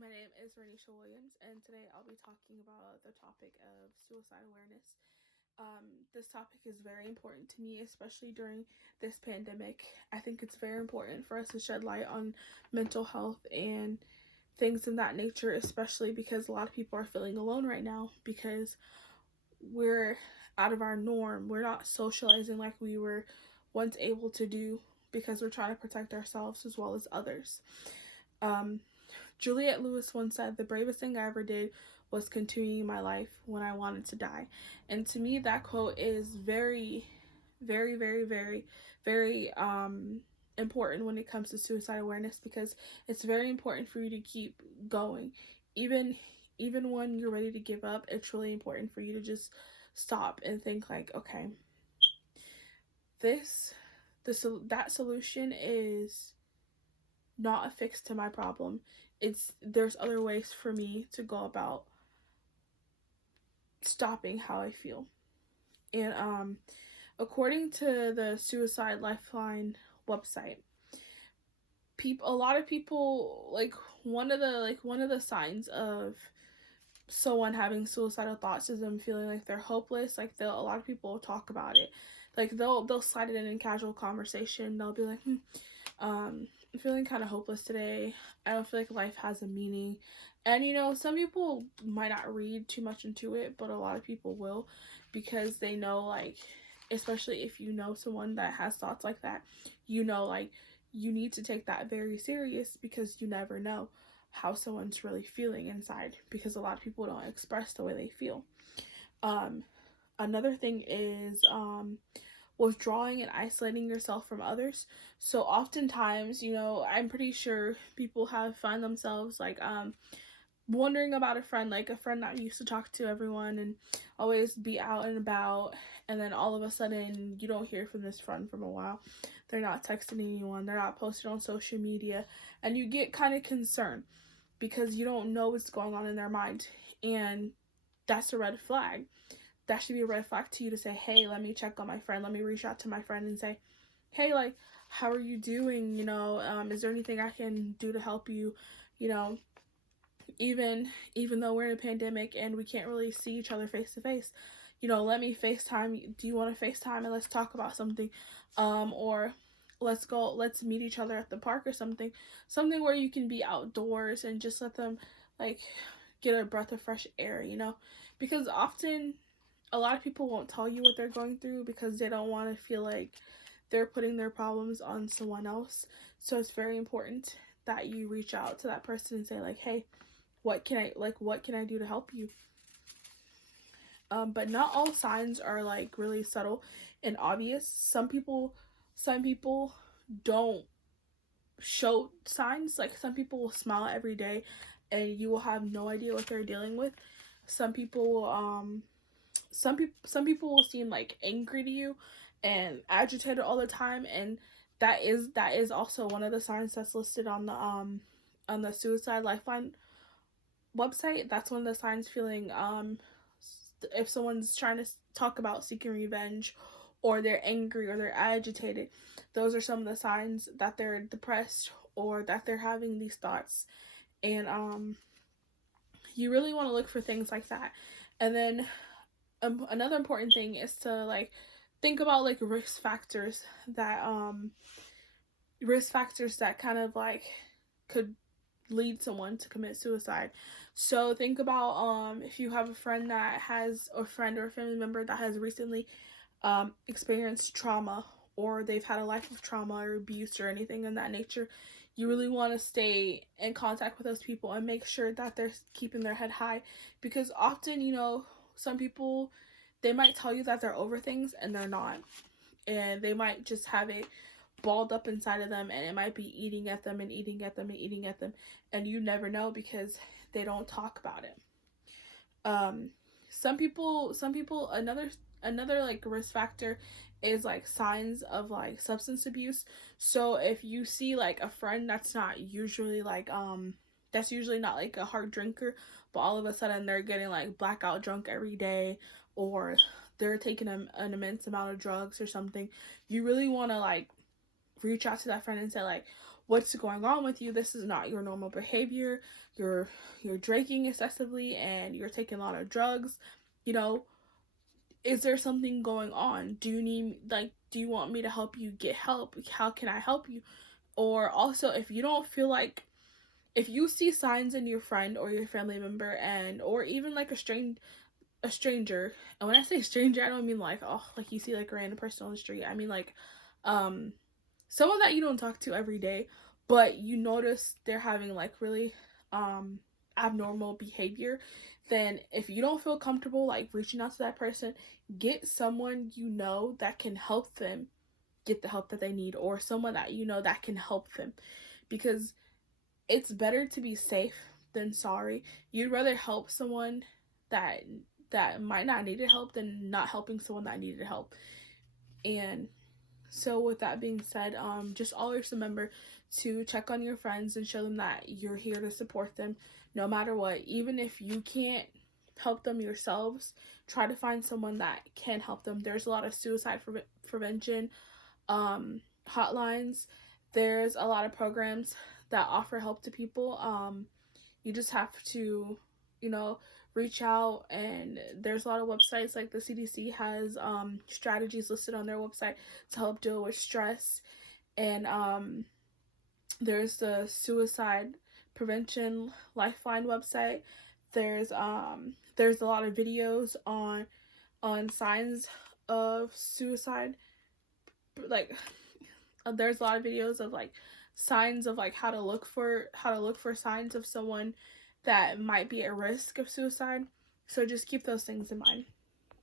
My name is Renisha Williams, and today I'll be talking about the topic of suicide awareness. This topic is very important to me, especially during this pandemic. I think it's very important for us to shed light on mental health and things of that nature, especially because a lot of people are feeling alone right now because we're out of our norm. We're not socializing like we were once able to do because we're trying to protect ourselves as well as others. Um, Juliette Lewis once said, "The bravest thing I ever did was continuing my life when I wanted to die." And to me, that quote is very, very, very, very, very important when it comes to suicide awareness, because it's very important for you to keep going. Even even when you're ready to give up, it's really important for you to just stop and think like, okay, this that solution is not a fix to my problem. There's other ways for me to go about stopping how I feel. And according to the Suicide Lifeline website, a lot of people, like, one of the signs of someone having suicidal thoughts is them feeling like they're hopeless. Like, a lot of people talk about it, like they'll slide it in casual conversation. They'll be like, I'm feeling kind of hopeless today. I don't feel like life has a meaning. And some people might not read too much into it, but a lot of people will, because they know, like, especially if you know someone that has thoughts like that, like, you need to take that very serious, because you never know how someone's really feeling inside, because a lot of people don't express the way they feel. Um, Another thing is withdrawing and isolating yourself from others. So oftentimes, I'm pretty sure people have found themselves like wondering about a friend, like a friend that used to talk to everyone and always be out and about, and then all of a sudden you don't hear from this friend from a while. They're not texting anyone, they're not posted on social media, and you get kind of concerned because you don't know what's going on in their mind. And that's a red flag. That should be a red flag to you to say, hey, let me check on my friend. Let me reach out to my friend and say, hey, like, how are you doing? Is there anything I can do to help you? You know, even though we're in a pandemic and we can't really see each other face to face, let me FaceTime. Do you want to FaceTime and let's talk about something? Or let's meet each other at the park or something. Something where you can be outdoors and just let them, like, get a breath of fresh air, because often a lot of people won't tell you what they're going through because they don't want to feel like they're putting their problems on someone else. So it's very important that you reach out to that person and say, like, hey, what can I do to help you? But not all signs are like really subtle and obvious. Some people don't show signs. Like, some people will smile every day and you will have no idea what they're dealing with. Some people some people will seem like angry to you and agitated all the time, and that is also one of the signs that's listed on the Suicide Lifeline website. That's one of the signs, feeling if someone's trying to talk about seeking revenge, or they're angry or they're agitated. Those are some of the signs that they're depressed or that they're having these thoughts. And you really want to look for things like that. And then another important thing is to, like, think about, like, risk factors that kind of, like, could lead someone to commit suicide. So think about if you have a friend or a family member that has recently experienced trauma, or they've had a life of trauma or abuse or anything in that nature. You really want to stay in contact with those people and make sure that they're keeping their head high, because often, some people, they might tell you that they're over things and they're not, and they might just have it balled up inside of them, and it might be eating at them and eating at them and eating at them, and you never know because they don't talk about it. um some people, another like risk factor is like signs of like substance abuse. So if you see like a friend that's usually not like a hard drinker, but all of a sudden they're getting like blackout drunk every day, or they're taking an immense amount of drugs or something, you really want to like reach out to that friend and say, like, what's going on with you. This is not your normal behavior. You're drinking excessively and you're taking a lot of drugs. You know, is there something going on? Do you need, like, do you want me to help you get help? How can I help you? Or also, if you don't feel like, if you see signs in your friend or your family member, and or even like a stranger, and when I say stranger, I don't mean like, oh, like you see like a random person on the street. I mean like someone that you don't talk to every day, but you notice they're having like really abnormal behavior. Then if you don't feel comfortable like reaching out to that person, get someone you know that can help them get the help that they need, or someone that you know that can help them, because it's better to be safe than sorry. You'd rather help someone that might not need help than not helping someone that needed help. And so with that being said, just always remember to check on your friends and show them that you're here to support them no matter what. Even if you can't help them yourselves, try to find someone that can help them. There's a lot of suicide prevention hotlines. There's a lot of programs that offer help to people. You just have to, you know, reach out, and there's a lot of websites like the CDC has strategies listed on their website to help deal with stress. And there's the suicide prevention lifeline website. There's a lot of videos on signs of suicide, like there's a lot of videos of like signs of like how to look for signs of someone that might be at risk of suicide. So just keep those things in mind.